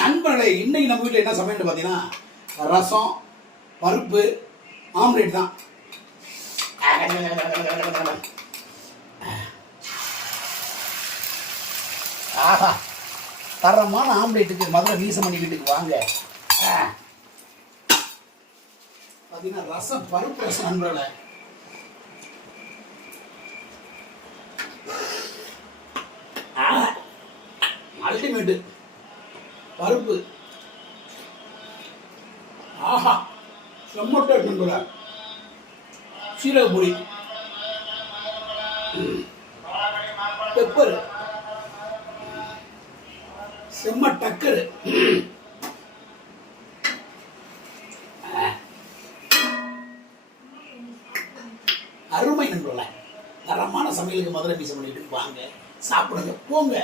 நண்பர்களே, இன்னைக்கு நம்ம வீட்டில் என்ன சமையல் பார்த்தீங்கன்னா ரசம், பருப்பு, ஆம்லேட் தான். ஆஹா, தரமான ஆம்லேட்டுக்கு மதுரை மீசமணி வீட்டுக்கு வாங்க. பார்த்தீங்கன்னா ரசம், பருப்பு ரசம் நண்பர்களே. அல்டிமேட்டு பருப்பு. ஆஹா, செம்ம டேஸ்ட் நண்பர்களே. சீரக பொடி, பெப்பர், செம்ம டக்கரு. அருமை நண்பர்களே. தரமான சமையலுக்கு மதுரை மீசமணி வீட்டுக்கு வாங்க, சாப்பிடுங்க, போங்க.